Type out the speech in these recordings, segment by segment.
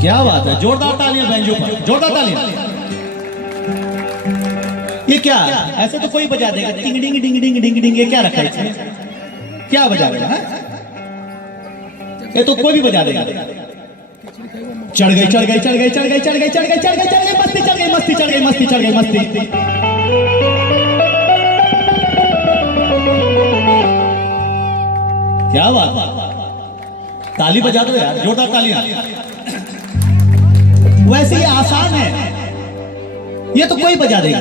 क्या बात है, जोरदार तालियां बैंजो पर, जोरदार तालियां। ये क्या है? ऐसे तो कोई बजा देगा, टिंग डिंग डिंग डिंग डिंग डिंग। ये क्या रखा है इसमें? क्या बजा देगा? ये तो कोई भी बजा देगा। चढ़ गई चढ़ गई चढ़ गई चढ़ गई चढ़ गई चढ़ गई चढ़ गई चढ़ गई, मस्ती चढ़ गई मस्ती चढ़ गई मस्ती चढ़ गई मस्ती। क्या बात, ताली बजा दो यार, जोरदार तालियां। वैसे ये आसान है, ये तो कोई बजा देगा।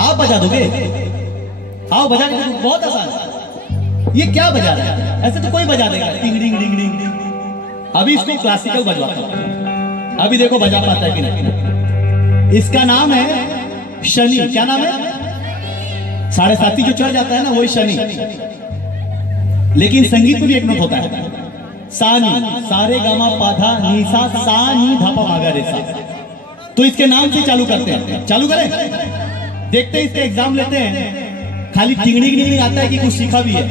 आप बजा दोगे? आओ बजा के, बहुत आसान है। ये क्या बजा रहा है? ऐसे तो कोई बजा देगा, टिंग डिंग डिंग डिंग। अभी इसको क्लासिकल बजवाता हूं, अभी देखो बजा पाता है कि नहीं। इसका नाम है शनि। क्या नाम है? 7.5 जो चढ़ जाता है ना, वही शनि। लेकिन संगीत में भी एक नोट होता है, सानी, सारे गामा पाधा नीसा सानी धापा मागा रे सा। तो इसके नाम से चालू करते हैं। चालू करें, देखते हैं, इसके एग्जाम लेते हैं। खाली टिंगड़ी नहीं आता है कि कुछ सीखा भी है।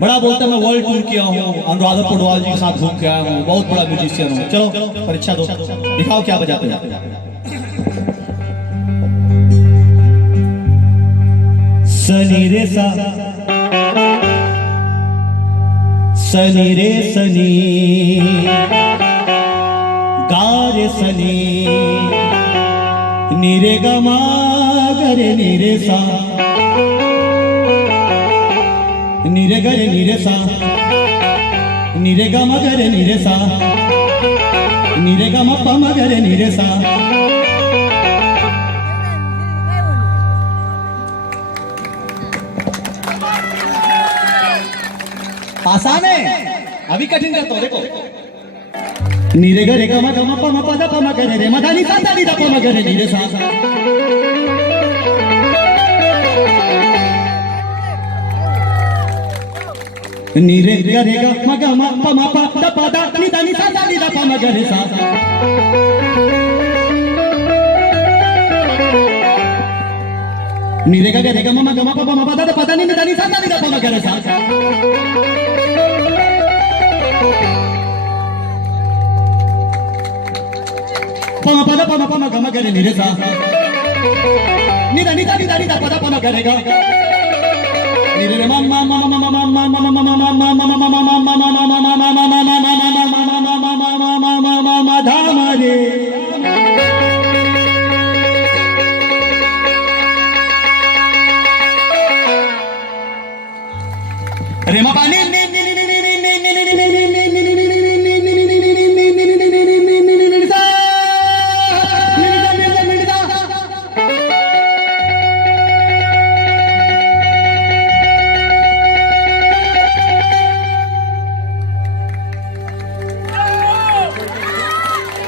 बड़ा बोलता है मैं वर्ल्ड टूर किया हूँ, अनुराधा पौडवाल जी के साथ घूम के आया हूँ, बहुत बड़ा म्यूजिशियन हूँ। चलो परीक्षा दो, दिखाओ क्या बजाते हो। सनी रे सा, सनी रे सनी, गा रे सनी, नी रे गा मा गा रे नी रे सा, नी रे गा रे नी रे सा, नी रे गा मा गा रे नी रे सा, नी रे गा मा पा मा गा रे नी रे सा। आसान है, अभी कठिन करता हूं, देखो। नीरे गा रे गा मा गा मा पा मा पा दा पा मा गा रे रे मा दा नी सा दा नी दा पा मा गा रे नी रे सा। नीरे गा रे गा मा गा मा पा मा पा दा पा दा नी दा नी सा दा नी दा पा मा गा रे सा। नीरे गा रे गा मा गा मा पा मा पा दा पा दा नी दा नी सा दा नी दा पा मा गा रे सा। पमा पदा पमा पमा गमा करे नीरे सा, नीदा नीदा नीदा नीदा पदा पमा करेगा। नीरे रे मम्मा मम्मा मम्मा मम्मा मम्मा मम्मा मम्मा मम्मा मम्मा धामा रे। रे मा पानी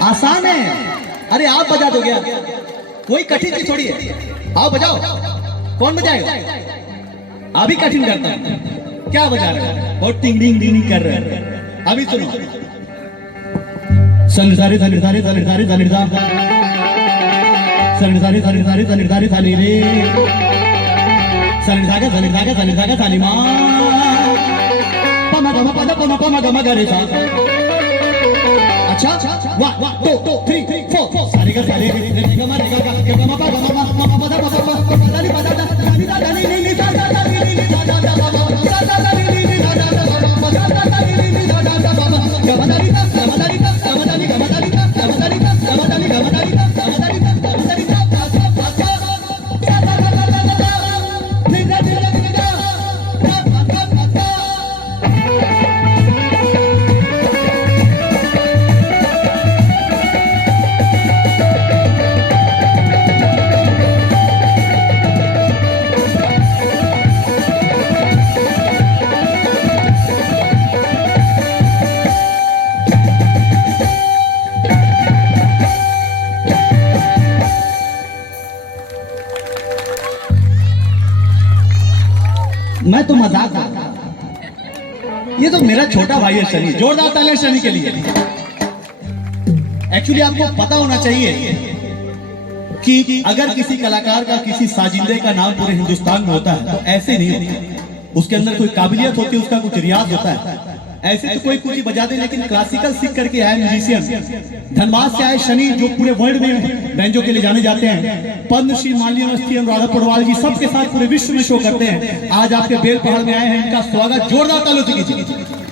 आसान है। अरे आप बजा दोगे, कोई कठिन चीज थोड़ी है। आओ बजाओ, कौन बजाएगा? अभी कठिन करता हूं। क्या बजा रहे हैं? बहुत टिंग डिंग डिंग कर रहे हैं। अभी सुनो, सनिधारे सनिधारे सनिधारे सनिधा, सनिधारे सनिधारे सनिधारे सानी रे, सनिधागा सनिधागा सनिधागा सानी मां, पमा गमा पदा पमा पमा गमा गरे सा। अच्छा 1 2 3 4 सारे गा सारे रे गा मा रे गा गा गा मा पा गा मा मा पा दा पा पा दा नी पा दा दा नी दा नी नी दा दा दा नी नी दा दा दा दा दा दा नी नी दा दा दा दा दा दा नी नी दा दा दा गा मा दा नी दा गा मा दा नी दा गा मा दा नी गा मा दा नी दा गा मा दा गा मा दा नी गा मा दा नी गा मा दा नी गा मा दा नी मैं तो मजाक कर रहा हूं। ये तो मेरा छोटा भाई है शनि। जोरदार तालियां शनि के लिए। एक्चुअली आपको पता होना चाहिए कि अगर किसी कलाकार का, किसी साजिंदे का नाम पूरे हिंदुस्तान में होता है तो ऐसे नहीं होता। उसके अंदर कोई काबिलियत होती है, उसका कुछ रियाज होता है। ऐसे तो कोई कुछ बजा दे, लेकिन क्लासिकल सीख करके आए म्यूजिशियन धनबाद से आए शनि, जो पूरे वर्ल्ड में बैंजो के लिए जाने जाते हैं। पद्मश्री माननीय यूनिवर्सिटी अनुराधा पौडवाल जी सबके साथ पूरे विश्व में शो करते हैं। आज आपके बेल पहाड़ में आए हैं, इनका स्वागत जोरदार तालियों से कीजिए।